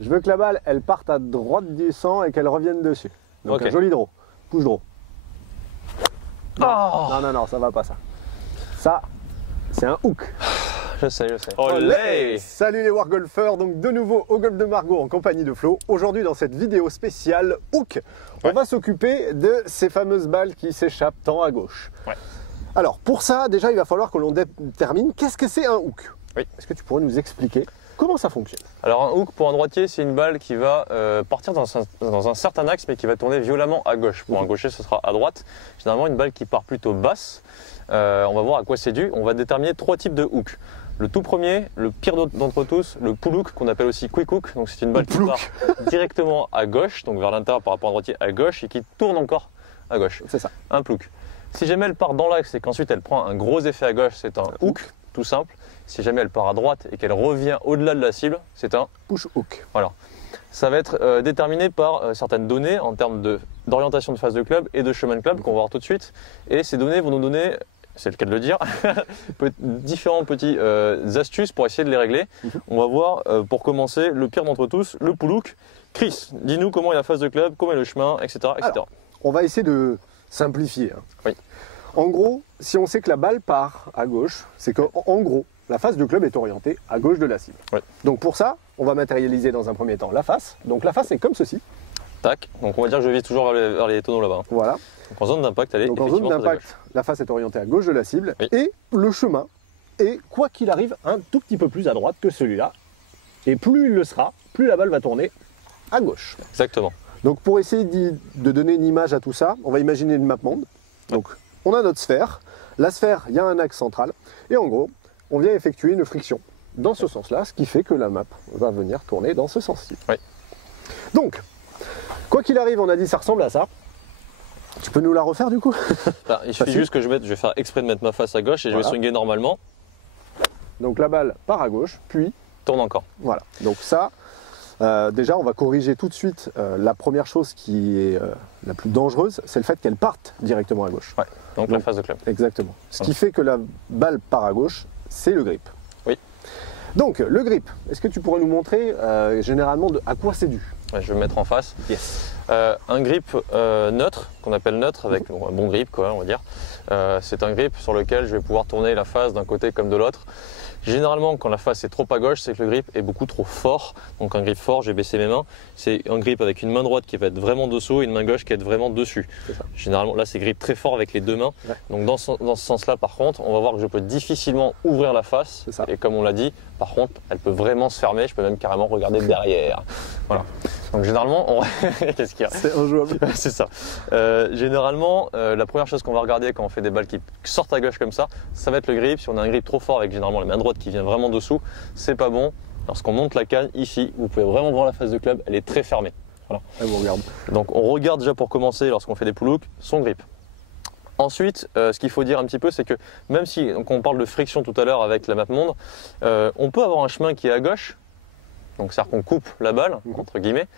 Je veux que la balle, elle parte à droite du sang et qu'elle revienne dessus. Donc Ok. un joli draw. Push draw. Non, Oh non, non, non, ça va pas ça. Ça, c'est un hook. Je sais. Olé. Salut les wargolfeurs, donc de nouveau au golf de Margaux en compagnie de Flo. Aujourd'hui dans cette vidéo spéciale hook, on va s'occuper de ces fameuses balles qui s'échappent tant à gauche. Ouais. Alors pour ça, déjà il va falloir que l'on détermine qu'est-ce que c'est un hook. Oui. Est-ce que tu pourrais nous expliquer comment ça fonctionne? Alors un hook pour un droitier, c'est une balle qui va partir dans un certain axe mais qui va tourner violemment à gauche. Pour un gaucher, ce sera à droite. Généralement une balle qui part plutôt basse. On va voir à quoi c'est dû. On va déterminer trois types de hooks. Le tout premier, le pire d'entre tous, le pull hook, qu'on appelle aussi quick hook. Donc c'est une balle qui part directement à gauche, donc vers l'intérieur par rapport à un droitier à gauche et qui tourne encore à gauche. C'est ça. Un pull hook. Si jamais elle part dans l'axe et qu'ensuite elle prend un gros effet à gauche, c'est un hook, tout simple. Si jamais elle part à droite et qu'elle revient au-delà de la cible, c'est un push hook. Voilà. Ça va être déterminé par certaines données en termes d'orientation de phase de club et de chemin de club qu'on va voir tout de suite. Et ces données vont nous donner, c'est le cas de le dire, différents petits astuces pour essayer de les régler. On va voir pour commencer le pire d'entre tous, le pull hook. Chris, dis-nous comment est la phase de club, comment est le chemin, etc. Alors, on va essayer de simplifier. Oui. En gros, si on sait que la balle part à gauche, c'est qu'en gros, la face de club est orientée à gauche de la cible. Oui. Donc pour ça, on va matérialiser dans un premier temps la face. Donc la face est comme ceci. Tac. Donc on va dire que je vise toujours vers les tonneaux là-bas. Voilà. Donc en zone d'impact, elle est Donc en effectivement zone très à d'impact, la face est orientée à gauche de la cible. Oui. Et le chemin est, quoi qu'il arrive, un tout petit peu plus à droite que celui-là. Et plus il le sera, plus la balle va tourner à gauche. gauche. Exactement. Donc pour essayer de donner une image à tout ça, on va imaginer une map monde. Donc on a notre sphère. La sphère, il y a un axe central. Et en gros, on vient effectuer une friction dans ce sens-là, ce qui fait que la map va venir tourner dans ce sens-ci. Oui. Donc, quoi qu'il arrive, on a dit ça ressemble à ça. Tu peux nous la refaire du coup? Là, il suffit juste que je vais faire exprès de mettre ma face à gauche et je vais swinger normalement. Donc la balle part à gauche, puis Tourne encore. voilà. Donc ça, déjà on va corriger tout de suite la première chose qui est la plus dangereuse, c'est le fait qu'elle parte directement à gauche. Ouais. Donc la phase de club. Exactement. Ce qui fait que la balle part à gauche, c'est le grip. Oui. Donc le grip, est-ce que tu pourrais nous montrer généralement à quoi c'est dû? Ouais, je vais me mettre en face. Yes. Un grip neutre, qu'on appelle neutre, avec un bon grip, quoi, on va dire. C'est un grip sur lequel je vais pouvoir tourner la face d'un côté comme de l'autre. Généralement, quand la face est trop à gauche, c'est que le grip est beaucoup trop fort. Donc un grip fort, j'ai baissé mes mains. C'est un grip avec une main droite qui va être vraiment dessous et une main gauche qui va être vraiment dessus. Généralement, là, c'est grip très fort avec les deux mains. Ouais. Donc dans ce sens-là, par contre, on va voir que je peux difficilement ouvrir la face. C'est ça. Et comme on l'a dit, par contre, elle peut vraiment se fermer. Je peux même carrément regarder derrière. Voilà. Donc généralement, qu'est-ce qu'il y a? C'est injouable. C'est ça. Généralement, la première chose qu'on va regarder quand on fait des balles qui sortent à gauche comme ça va être le grip. Si on a un grip trop fort avec généralement la main droite qui vient vraiment dessous, c'est pas bon. Lorsqu'on monte la canne, ici, vous pouvez vraiment voir la face de club, elle est très fermée. Voilà. On regarde. Donc on regarde déjà pour commencer, lorsqu'on fait des pull hooks, son grip. Ensuite, ce qu'il faut dire un petit peu, c'est que même si on parle de friction tout à l'heure avec la map monde, on peut avoir un chemin qui est à gauche, donc c'est-à-dire qu'on coupe la balle, entre guillemets,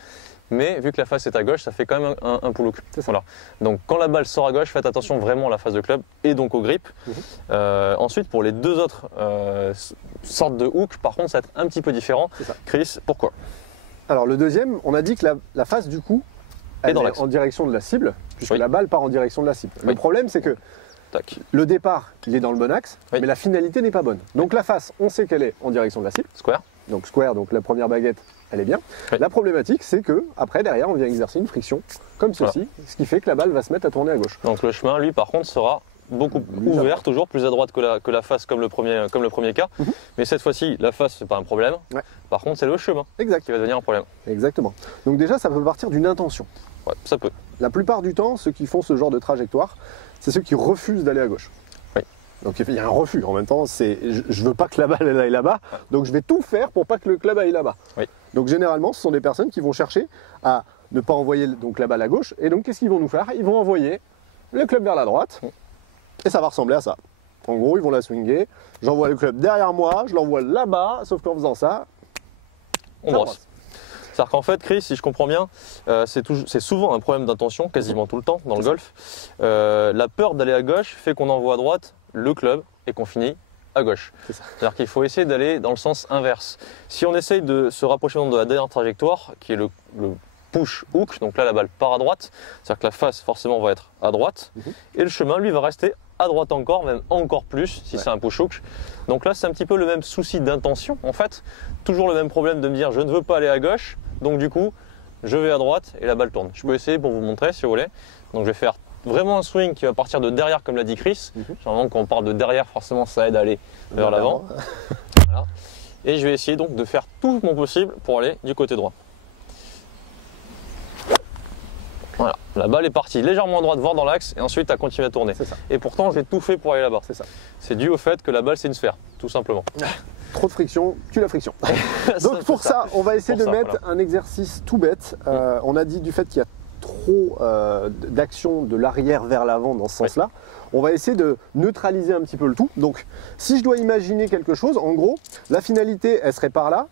mais vu que la face est à gauche, ça fait quand même un pull hook. Voilà. Donc quand la balle sort à gauche, faites attention vraiment à la face de club et donc au grip. Ensuite, pour les deux autres sortes de hook, par contre, ça va être un petit peu différent. Chris, pourquoi? Alors le deuxième, on a dit que la face du coup, elle est en direction de la cible, puisque la balle part en direction de la cible. Le problème, c'est que le départ, il est dans le bon axe, mais la finalité n'est pas bonne. Donc la face, on sait qu'elle est en direction de la cible. Square. Donc square, donc la première baguette, elle est bien. La problématique, c'est que après, derrière, on vient exercer une friction comme ceci, ce qui fait que la balle va se mettre à tourner à gauche. Donc le chemin, lui, par contre, sera beaucoup ouvert, toujours plus à droite que la face, comme le premier cas. Mais cette fois-ci, la face, c'est pas un problème. Par contre, c'est le chemin qui va devenir un problème. Exactement. Donc déjà, ça peut partir d'une intention. Ouais, ça peut. La plupart du temps, ceux qui font ce genre de trajectoire, c'est ceux qui refusent d'aller à gauche. Donc il y a un refus. En même temps, je veux pas que la balle elle aille là-bas, donc je vais tout faire pour pas que le club aille là-bas. Donc généralement, ce sont des personnes qui vont chercher à ne pas envoyer donc la balle à gauche. Et donc qu'est-ce qu'ils vont nous faire? Ils vont envoyer le club vers la droite. Et ça va ressembler à ça. En gros, ils vont la swinger. J'envoie le club derrière moi, je l'envoie là-bas, sauf qu'en faisant ça, on brosse. C'est-à-dire qu'en fait, Chris, si je comprends bien, c'est souvent un problème d'intention, quasiment tout le temps dans le golf. La peur d'aller à gauche fait qu'on envoie à droite le club et qu'on finit à gauche. C'est-à-dire qu'il faut essayer d'aller dans le sens inverse. Si on essaye de se rapprocher de la dernière trajectoire, qui est le push hook, donc là la balle part à droite, c'est-à-dire que la face forcément va être à droite, et le chemin lui va rester à droite encore, même encore plus si c'est un push hook. Donc là c'est un petit peu le même souci d'intention en fait, toujours le même problème de me dire je ne veux pas aller à gauche, donc du coup je vais à droite et la balle tourne. Je peux essayer pour vous montrer si vous voulez. Donc je vais faire vraiment un swing qui va partir de derrière comme l'a dit Chris. Généralement quand on parle de derrière forcément ça aide à aller vers l'avant. Voilà. Et je vais essayer donc de faire tout mon possible pour aller du côté droit. Voilà, la balle est partie légèrement à droite, voire dans l'axe, et ensuite elle continue à tourner. Et pourtant j'ai tout fait pour aller là-bas. C'est dû au fait que la balle c'est une sphère, tout simplement. Trop de friction, tue la friction. Donc pour ça, on va essayer de mettre un exercice tout bête. On a dit du fait qu'il y a trop d'action de l'arrière vers l'avant dans ce sens-là. On va essayer de neutraliser un petit peu le tout. Donc si je dois imaginer quelque chose, en gros, la finalité elle serait par là.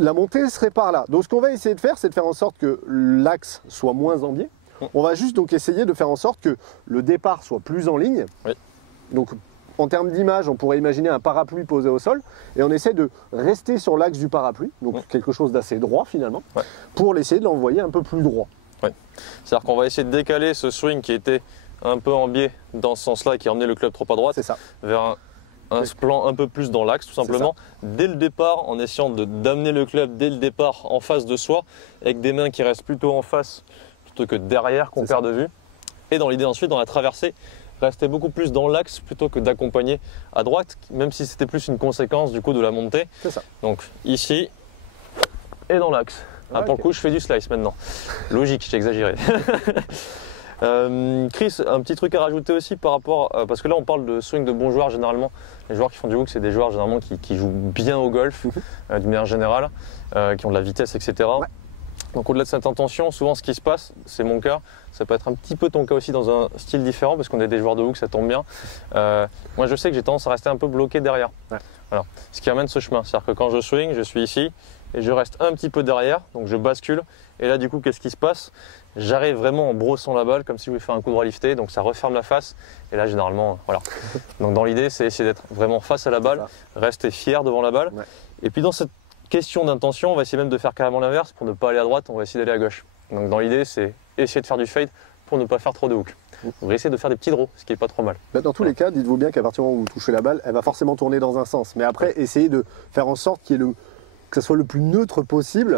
La montée serait par là. Donc ce qu'on va essayer de faire, c'est de faire en sorte que l'axe soit moins en biais. On va juste donc essayer de faire en sorte que le départ soit plus en ligne. Donc en termes d'image, on pourrait imaginer un parapluie posé au sol et on essaie de rester sur l'axe du parapluie, donc quelque chose d'assez droit finalement, pour essayer de l'envoyer un peu plus droit. C'est-à-dire qu'on va essayer de décaler ce swing qui était un peu en biais dans ce sens-là et qui a emmené le club trop à droite vers un plan un peu plus dans l'axe tout simplement, dès le départ, en essayant d'amener le club dès le départ en face de soi, avec des mains qui restent plutôt en face plutôt que derrière qu'on perd de vue. Et dans l'idée ensuite, dans la traversée, rester beaucoup plus dans l'axe plutôt que d'accompagner à droite, même si c'était plus une conséquence du coup de la montée. Donc ici et dans l'axe. Pour le coup, je fais du slice maintenant. Logique, j'ai exagéré. Chris, un petit truc à rajouter aussi par rapport, parce que là on parle de swing de bons joueurs généralement, les joueurs qui font du hook c'est des joueurs généralement qui jouent bien au golf d'une manière générale, qui ont de la vitesse etc. Donc au-delà de cette intention, souvent ce qui se passe, c'est mon cas, ça peut être un petit peu ton cas aussi dans un style différent parce qu'on est des joueurs de hook, ça tombe bien. Moi je sais que j'ai tendance à rester un peu bloqué derrière, voilà. Ce qui amène ce chemin, c'est-à-dire que quand je swing, je suis ici et je reste un petit peu derrière, donc je bascule et là du coup qu'est-ce qui se passe? J'arrive vraiment en brossant la balle comme si je voulais faire un coup droit lifté, donc ça referme la face et là généralement voilà. Donc dans l'idée c'est essayer d'être vraiment face à la balle, rester fier devant la balle et puis dans cette question d'intention on va essayer même de faire carrément l'inverse, pour ne pas aller à droite on va essayer d'aller à gauche. Donc dans l'idée c'est essayer de faire du fade pour ne pas faire trop de hook. On va essayer de faire des petits draws, ce qui n'est pas trop mal. Dans tous les cas, dites-vous bien qu'à partir du moment où vous touchez la balle, elle va forcément tourner dans un sens. Mais après, essayez de faire en sorte que ce soit le plus neutre possible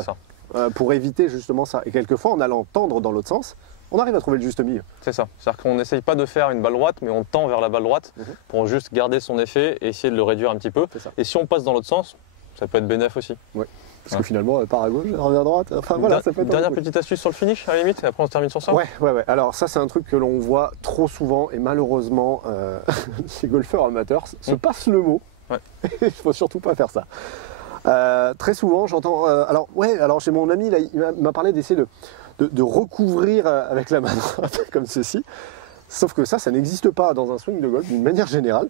pour éviter justement ça. Et quelquefois, en allant tendre dans l'autre sens, on arrive à trouver le juste milieu. C'est ça. C'est-à-dire qu'on n'essaye pas de faire une balle droite, mais on tend vers la balle droite pour juste garder son effet et essayer de le réduire un petit peu. Et si on passe dans l'autre sens, ça peut être bénéf aussi. Parce que finalement, elle part à gauche, elle revient à droite. Enfin voilà, ça peut être dernière petite astuce sur le finish, à la limite, et après on se termine sur ça. Ouais. Alors ça, c'est un truc que l'on voit trop souvent et malheureusement, les golfeurs amateurs se passent le mot. Il faut surtout pas faire ça. Très souvent, j'entends. Alors chez mon ami, là, il m'a parlé d'essayer de recouvrir avec la main droite comme ceci. Sauf que ça n'existe pas dans un swing de golf d'une manière générale.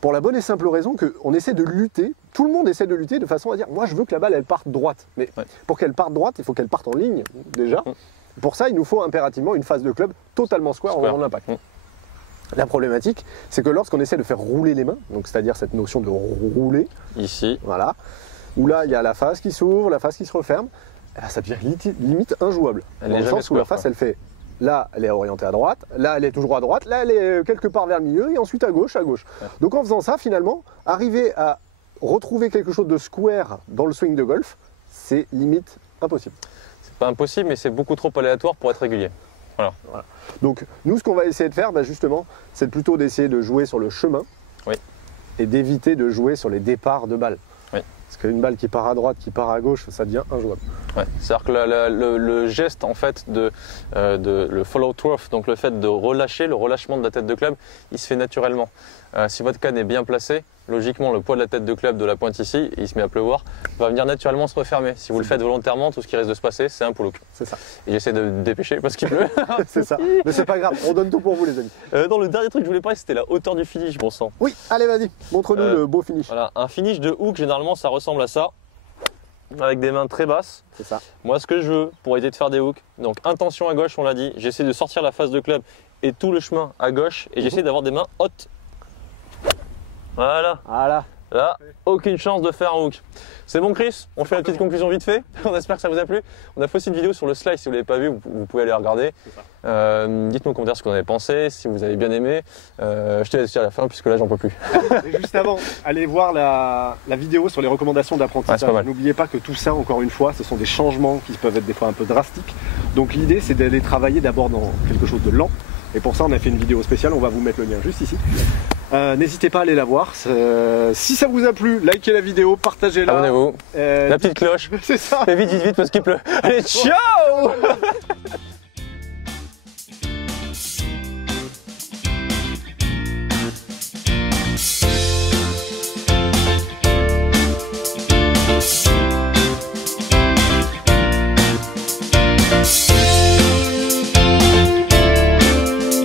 Pour la bonne et simple raison qu'on essaie de lutter, tout le monde essaie de lutter de façon à dire moi je veux que la balle elle parte droite. Mais pour qu'elle parte droite, il faut qu'elle parte en ligne déjà. Pour ça, il nous faut impérativement une phase de club totalement square au moment de l'impact. La problématique, c'est que lorsqu'on essaie de faire rouler les mains, donc c'est-à-dire cette notion de rouler, ici, voilà, où là il y a la face qui s'ouvre, la face qui se referme, ça devient limite injouable. Dans le sens où la face elle fait. Là, elle est orientée à droite, là, elle est toujours à droite, là, elle est quelque part vers le milieu et ensuite à gauche. Donc en faisant ça, finalement, arriver à retrouver quelque chose de square dans le swing de golf, c'est limite impossible. C'est pas impossible, mais c'est beaucoup trop aléatoire pour être régulier. Voilà. Donc nous, ce qu'on va essayer de faire, justement, c'est plutôt d'essayer de jouer sur le chemin et d'éviter de jouer sur les départs de balles. Parce qu'une balle qui part à droite, qui part à gauche, ça devient injouable. C'est-à-dire que le geste en fait le follow through, donc le fait de relâcher, le relâchement de la tête de club, il se fait naturellement. Si votre canne est bien placée, logiquement le poids de la tête de club de la pointe ici, et il se met à pleuvoir, va venir naturellement se refermer. Si vous le faites volontairement, tout ce qui risque de se passer, c'est un pull hook. C'est ça. Et j'essaie de me dépêcher parce qu'il pleut. C'est ça. Mais c'est pas grave, on donne tout pour vous les amis. Le dernier truc que je voulais parler, c'était la hauteur du finish, bon sang. Oui, allez vas-y, montre-nous le beau finish. Voilà, un finish de hook, généralement ça ressemble à ça. Avec des mains très basses. C'est ça. Moi, ce que je veux pour éviter de faire des hooks, donc intention à gauche, on l'a dit, j'essaie de sortir la face de club et tout le chemin à gauche et j'essaie d'avoir des mains hautes. Voilà. Voilà. Là, aucune chance de faire un hook. C'est bon Chris, on fait la petite conclusion vite fait. On espère que ça vous a plu. On a fait aussi une vidéo sur le slice, si vous ne l'avez pas vu, vous pouvez aller regarder. Dites-nous en commentaire ce que vous en avez pensé, si vous avez bien aimé. Je te laisse dire à la fin puisque là j'en peux plus. Et juste avant, allez voir la vidéo sur les recommandations d'apprentissage. Ouais, n'oubliez pas que tout ça, encore une fois, ce sont des changements qui peuvent être des fois un peu drastiques. Donc l'idée c'est d'aller travailler d'abord dans quelque chose de lent. Et pour ça on a fait une vidéo spéciale, on va vous mettre le lien juste ici. N'hésitez pas à aller la voir. Si ça vous a plu, likez la vidéo, partagez-la. Abonnez-vous. La petite cloche. C'est ça. Fais vite, vite, vite parce qu'il pleut. Allez, ciao.